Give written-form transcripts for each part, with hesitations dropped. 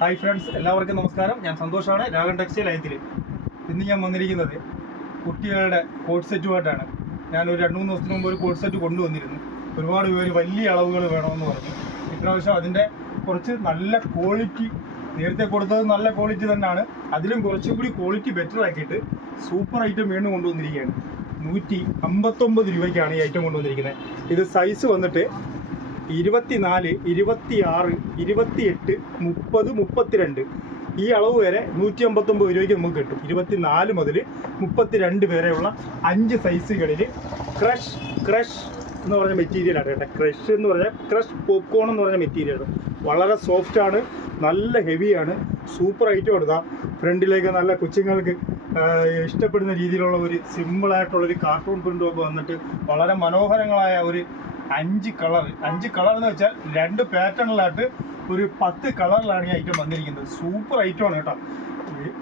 Hi friends, എല്ലാവർക്കും നമസ്കാരം. ഞാൻ സന്തോഷാണ്, രാഗൻ ടെക്സ്റ്റൈൽ അയത്തിൽ. ഇന്ന് ഞാൻ വന്നിരിക്കുന്നത് കുട്ടികളുടെ കോട്ട് സെറ്റുമായിട്ടാണ്. ഞാനൊരു 2-3 ദിവസത്തിന് മുമ്പ് ഒരു കോട്ട് സെറ്റ് കൊണ്ടുവന്നിരുന്നു. ഒരുപാട് പേര് വലിയ അളവുകൾ വേണമെന്ന് പറഞ്ഞു. ഇപ്രാവശ്യം അതിൻ്റെ കുറച്ച് നല്ല ക്വാളിറ്റി, നേരത്തെ കൊടുത്തത് നല്ല ക്വാളിറ്റി തന്നെയാണ്, അതിലും കുറച്ചും കൂടി ക്വാളിറ്റി ബെറ്റർ ആക്കിയിട്ട് സൂപ്പർ ഐറ്റം വീണ്ടും കൊണ്ടുവന്നിരിക്കുകയാണ്. 159 രൂപയ്ക്കാണ് ഈ ഐറ്റം കൊണ്ടുവന്നിരിക്കുന്നത്. ഇത് സൈസ് വന്നിട്ട് 24, 26, 28, 30, 32 ഈ അളവ് വരെ 159 രൂപയ്ക്ക് നമുക്ക് കിട്ടും. 24 മുതൽ 32 വരെയുള്ള 5 സൈസുകളിൽ ക്രഷ് എന്ന് പറഞ്ഞ മെറ്റീരിയലാണ് കേട്ടോ. ക്രഷ് എന്ന് പറഞ്ഞാൽ പോപ്കോൺ എന്ന് പറഞ്ഞ മെറ്റീരിയൽ വളരെ സോഫ്റ്റാണ്, നല്ല ഹെവിയാണ്, സൂപ്പർ ഐറ്റം എടുത്താൽ ഫ്രണ്ടിലേക്ക് നല്ല കൊച്ചുങ്ങൾക്ക് ഇഷ്ടപ്പെടുന്ന രീതിയിലുള്ള ഒരു സിമ്പിളായിട്ടുള്ളൊരു കാർട്ടൂൺ പ്രിൻ്റൊക്കെ വന്നിട്ട് വളരെ മനോഹരങ്ങളായ ഒരു 5 കളർ എന്ന് വെച്ചാൽ 2 പാറ്റേണിലായിട്ട് ഒരു 10 കളറിലാണ് ഈ ഐറ്റം വന്നിരിക്കുന്നത്. സൂപ്പർ ഐറ്റമാണ് കേട്ടോ.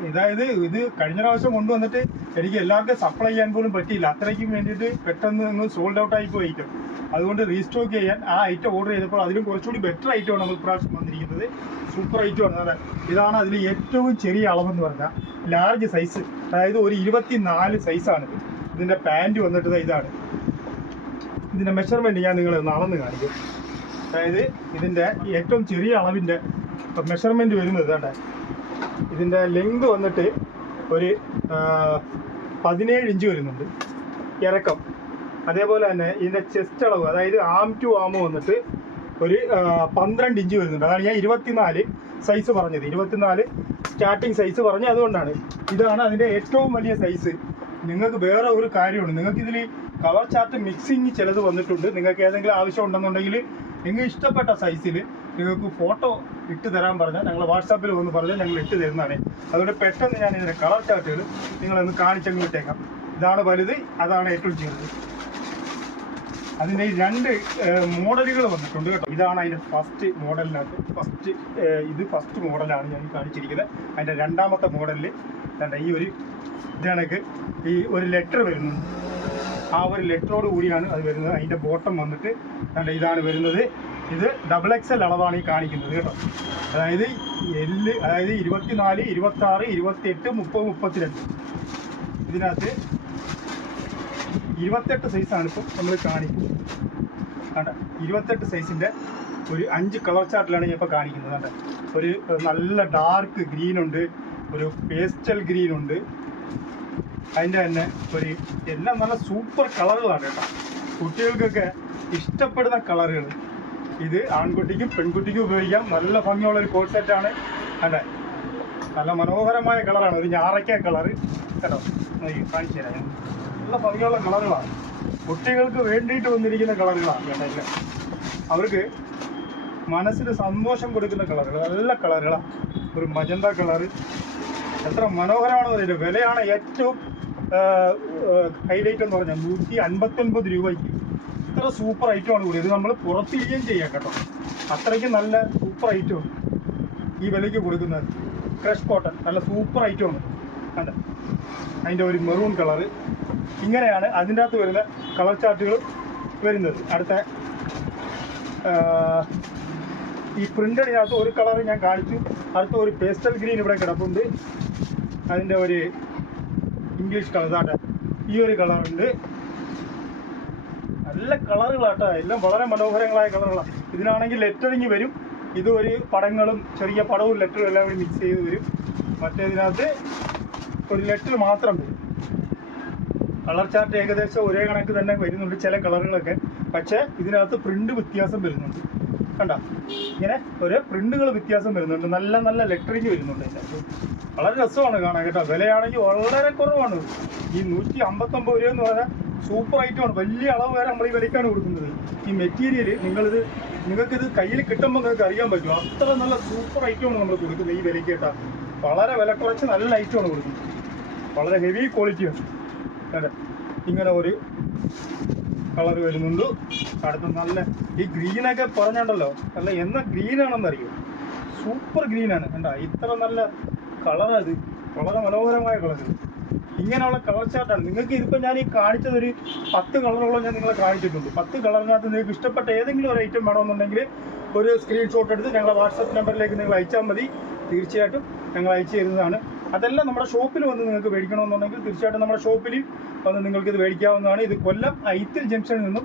അതായത് ഇത് കഴിഞ്ഞ പ്രാവശ്യം കൊണ്ടുവന്നിട്ട് എനിക്ക് എല്ലാവർക്കും സപ്ലൈ ചെയ്യാൻ പോലും പറ്റിയില്ല. അത്രയ്ക്കും വേണ്ടിയിട്ട് പെട്ടെന്ന് ഒന്ന് സോൾഡ് ഔട്ട് ആയി പോയി ഐറ്റം. അതുകൊണ്ട് റീസ്റ്റോക്ക് ചെയ്യാൻ ആ ഐറ്റം ഓർഡർ ചെയ്തപ്പോൾ അതിലും കുറച്ചുകൂടി ബെറ്റർ ഐറ്റമാണ് നമുക്ക് പ്രാവശ്യം വന്നിരിക്കുന്നത്. സൂപ്പർ ഐറ്റമാണ്. അതെ, ഇതാണ് അതിൽ ഏറ്റവും ചെറിയ അളവെന്ന് പറഞ്ഞാൽ ലാർജ് സൈസ്. അതായത് ഒരു 24 സൈസാണിത്. ഇതിൻ്റെ പാൻറ്റ് വന്നിട്ട് ഇതാണ്. ഇതിൻ്റെ മെഷർമെൻറ്റ് ഞാൻ നിങ്ങളെ ഒന്ന് അളന്ന് കാണിക്കും. അതായത് ഇതിൻ്റെ ഏറ്റവും ചെറിയ അളവിൻ്റെ മെഷർമെൻറ്റ് വരുന്നത് കേട്ടെ. ഇതിൻ്റെ ലെങ്ത് വന്നിട്ട് ഒരു 17 ഇഞ്ച് വരുന്നുണ്ട് ഇറക്കം. അതേപോലെ തന്നെ ഇതിൻ്റെ ചെസ്റ്റ് അളവ്, അതായത് ആം ടു ആം വന്നിട്ട് ഒരു 12 ഇഞ്ച് വരുന്നുണ്ട്. അതാണ് ഞാൻ 24 സൈസ് പറഞ്ഞത്. 24 സ്റ്റാർട്ടിങ് സൈസ് പറഞ്ഞത് അതുകൊണ്ടാണ്. ഇതാണ് അതിൻ്റെ ഏറ്റവും വലിയ സൈസ്. നിങ്ങൾക്ക് വേറെ ഒരു കാര്യമാണ്, നിങ്ങൾക്കിതിൽ കളർ ചാർട്ട് മിക്സിങ് ചിലത് വന്നിട്ടുണ്ട്. നിങ്ങൾക്ക് ഏതെങ്കിലും ആവശ്യം ഉണ്ടെന്നുണ്ടെങ്കിൽ നിങ്ങൾ ഇഷ്ടപ്പെട്ട സൈസിൽ നിങ്ങൾക്ക് ഫോട്ടോ ഇട്ട് തരാൻ പറഞ്ഞാൽ ഞങ്ങൾ വാട്സാപ്പിൽ വന്ന് പറഞ്ഞാൽ ഞങ്ങൾ ഇട്ട് തരുന്നതാണ്. അതുകൊണ്ട് പെട്ടെന്ന് ഞാൻ ഇതിൻ്റെ കളർ ചാർട്ടുകൾ നിങ്ങളൊന്ന് കാണിച്ചങ്ങ് വിട്ടേക്കാം. ഇതാണ് വലുത്, അതാണ് ഏറ്റവും ചെറുത്. അതിൻ്റെ 2 മോഡലുകൾ വന്നിട്ടുണ്ട് കേട്ടോ. ഇതാണ് അതിൻ്റെ ഫസ്റ്റ് മോഡലിനകത്ത് ഫസ്റ്റ് മോഡലാണ് ഞാൻ കാണിച്ചിരിക്കുന്നത്. അതിൻ്റെ രണ്ടാമത്തെ മോഡലിൽ ഈ ഒരു ഇതാണെങ്കിൽ ഈ ഒരു ലെറ്റർ വരുന്നുണ്ട്. ആ ഒരു ലെറ്ററോട് കൂടിയാണ് അത് വരുന്നത്. അതിൻ്റെ ബോട്ടം വന്നിട്ട് ഇതാണ് വരുന്നത്. ഇത് XXL അളവാണ് ഈ കാണിക്കുന്നത് കേട്ടോ. അതായത് അതായത് 24, 26, 28, 30, 32. ഇതിനകത്ത് 28 സൈസാണ് ഇപ്പം നമ്മൾ കാണിക്കുന്നത്. കണ്ട 28 സൈസിൻ്റെ ഒരു 5 കളർ ചാർട്ടിലാണ് ഞാൻ ഇപ്പോൾ കാണിക്കുന്നത്. കണ്ട ഒരു നല്ല ഡാർക്ക് ഗ്രീനുണ്ട്, ഒരു പേസ്റ്റൽ ഗ്രീനുണ്ട്, അതിൻ്റെ തന്നെ ഒരു എല്ലാം നല്ല സൂപ്പർ കളറുകളാണ് കേട്ടോ. കുട്ടികൾക്കൊക്കെ ഇഷ്ടപ്പെടുന്ന കളറുകൾ. ഇത് ആൺകുട്ടിക്കും പെൺകുട്ടിക്കും ഉപയോഗിക്കാം. നല്ല ഭംഗിയുള്ളൊരു കോട്ട് സെറ്റാണ്. അല്ലേ, നല്ല മനോഹരമായ കളറാണ്, ഒരു ഞാറയ്ക്ക കളറ് കേട്ടോ. കാണിച്ചു തരാം. നല്ല ഭംഗിയുള്ള കളറുകളാണ്, കുട്ടികൾക്ക് വേണ്ടിയിട്ട് വന്നിരിക്കുന്ന കളറുകളാണ് കേട്ടോ. ഇല്ല, അവർക്ക് മനസ്സിന് സന്തോഷം കൊടുക്കുന്ന കളറുകൾ, നല്ല കളറുകളാണ്. ഒരു മജന്ത കളറ്, എത്ര മനോഹരമാണെന്ന് പറയുന്നത്. വിലയാണ് ഏറ്റവും ഹൈലൈറ്റ് എന്ന് പറഞ്ഞാൽ 159 രൂപയ്ക്ക് ഇത്ര സൂപ്പർ ഐറ്റമാണ് കൂടി. ഇത് നമ്മൾ പുറത്തിരിക്കുകയും ചെയ്യാം കേട്ടോ. അത്രയ്ക്ക് നല്ല സൂപ്പർ ഐറ്റമാണ് ഈ വിലയ്ക്ക് കൊടുക്കുന്നത്. ക്രഷ് കോട്ടൺ നല്ല സൂപ്പർ ഐറ്റമാണ്. അതെ, അതിൻ്റെ ഒരു മെറൂൺ കളറ്. ഇങ്ങനെയാണ് അതിൻ്റെ അകത്ത് വരുന്ന കളർ ചാർട്ടുകൾ വരുന്നത്. അടുത്ത ഈ പ്രിൻ്റഡിനകത്ത് ഒരു കളർ ഞാൻ കാണിച്ചു. അടുത്ത ഒരു പേസ്റ്റൽ ഗ്രീൻ ഇവിടെ കിടപ്പുണ്ട്. അതിൻ്റെ ഒരു ഇംഗ്ലീഷ് കളർ ഈ ഒരു കളറുണ്ട്. നല്ല കളറുകളാട്ടോ, എല്ലാം വളരെ മനോഹരങ്ങളായ കളറുകളാണ്. ഇതിനാണെങ്കിൽ ലെറ്ററിങ് വരും. ഇത് ഒരു പടങ്ങളും ചെറിയ പടവും ലെറ്ററും എല്ലാം കൂടി മിക്സ് ചെയ്ത് വരും. മറ്റേതിനകത്ത് ഒരു ലെറ്റർ മാത്രം വരും. കളർ ചാർട്ട് ഏകദേശം ഒരേ കണക്ക് തന്നെ വരുന്നുണ്ട് ചില കളറുകളൊക്കെ. പക്ഷേ ഇതിനകത്ത് പ്രിൻ്റ് വ്യത്യാസം വരുന്നുണ്ട്. കണ്ട, ഇങ്ങനെ ഒരു പ്രിൻ്റുകൾ വ്യത്യാസം വരുന്നുണ്ട്. നല്ല നല്ല ലെറ്ററിങ് വരുന്നുണ്ട്. അതിനകത്ത് വളരെ രസമാണ് കാണാൻ കേട്ടോ. വിലയാണെങ്കിൽ വളരെ കുറവാണ്. ഈ 159 രൂപ എന്ന് പറഞ്ഞാൽ സൂപ്പർ ഐറ്റമാണ്. വലിയ അളവ് വരെ നമ്മൾ ഈ വിലയ്ക്കാണ് കൊടുക്കുന്നത്. ഈ മെറ്റീരിയൽ നിങ്ങൾക്കിത് കയ്യിൽ കിട്ടുമ്പോൾ നിങ്ങൾക്ക് അറിയാൻ പറ്റും. അത്ര നല്ല സൂപ്പർ ഐറ്റമാണ് നമ്മൾ കൊടുക്കുന്നത് ഈ വിലയ്ക്ക് കേട്ടോ. വളരെ വില കുറച്ച് നല്ല ഐറ്റമാണ് കൊടുക്കുന്നത്. വളരെ ഹെവി ക്വാളിറ്റിയാണ്. അതെ, ഇങ്ങനെ ഒരു കളർ വരുന്നുണ്ട്. അടുത്ത നല്ല ഈ ഗ്രീനൊക്കെ പറഞ്ഞുണ്ടല്ലോ, നല്ല എന്ന ഗ്രീനാണെന്നറിയോ, സൂപ്പർ ഗ്രീനാണ്. കണ്ടോ, ഇത്ര നല്ല കളറത്, വളരെ മനോഹരമായ കളർ. ഇങ്ങനെയുള്ള കളർ ചാർട്ടാണ് നിങ്ങൾക്ക്. ഇതിപ്പോൾ ഞാൻ ഈ കാണിച്ചതൊരു 10 കളറുകളോ ഞാൻ നിങ്ങളെ കാണിച്ചിട്ടുണ്ട്. 10 കളറിനകത്ത് നിങ്ങൾക്ക് ഇഷ്ടപ്പെട്ട ഏതെങ്കിലും ഒരു ഐറ്റം വേണമെന്നുണ്ടെങ്കിൽ ഒരു സ്ക്രീൻഷോട്ട് എടുത്ത് ഞങ്ങളുടെ വാട്സപ്പ് നമ്പറിലേക്ക് നിങ്ങൾ അയച്ചാൽ മതി. തീർച്ചയായിട്ടും ഞങ്ങൾ അയച്ചു തരുന്നതാണ്. അതെല്ലാം നമ്മുടെ ഷോപ്പിൽ വന്ന് നിങ്ങൾക്ക് മേടിക്കണമെന്നുണ്ടെങ്കിൽ തീർച്ചയായിട്ടും നമ്മുടെ ഷോപ്പിൽ വന്ന് നിങ്ങൾക്കിത് മേടിക്കാവുന്നതാണ്. ഇത് കൊല്ലം ഐത്തിൽ ജംഗ്ഷനിൽ നിന്നും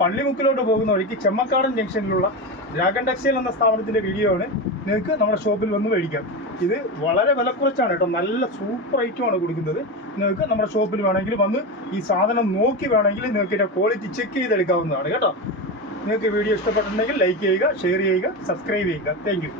പള്ളിമുക്കിലോട്ട് പോകുന്ന വഴിക്ക് ചെമ്മക്കാടൻ ജംഗ്ഷനിലുള്ള ഡ്രാഗൺ ടെക്സ്റ്റൈൽ എന്ന സ്ഥാപനത്തിൻ്റെ വീഡിയോ ആണ്. നിങ്ങൾക്ക് നമ്മുടെ ഷോപ്പിൽ വന്ന് മേടിക്കാം. ഇത് വളരെ വില കുറച്ചാണ് കേട്ടോ, നല്ല സൂപ്പർ ഐറ്റമാണ് കൊടുക്കുന്നത്. നിങ്ങൾക്ക് നമ്മുടെ ഷോപ്പിൽ വേണമെങ്കിൽ വന്ന് ഈ സാധനം നോക്കി വേണമെങ്കിൽ നിങ്ങൾക്ക് ഇതിൻ്റെ ക്വാളിറ്റി ചെക്ക് ചെയ്തെടുക്കാവുന്നതാണ് കേട്ടോ. നിങ്ങൾക്ക് വീഡിയോ ഇഷ്ടപ്പെട്ടിട്ടുണ്ടെങ്കിൽ ലൈക്ക് ചെയ്യുക, ഷെയർ ചെയ്യുക, സബ്സ്ക്രൈബ് ചെയ്യുക. Thank you.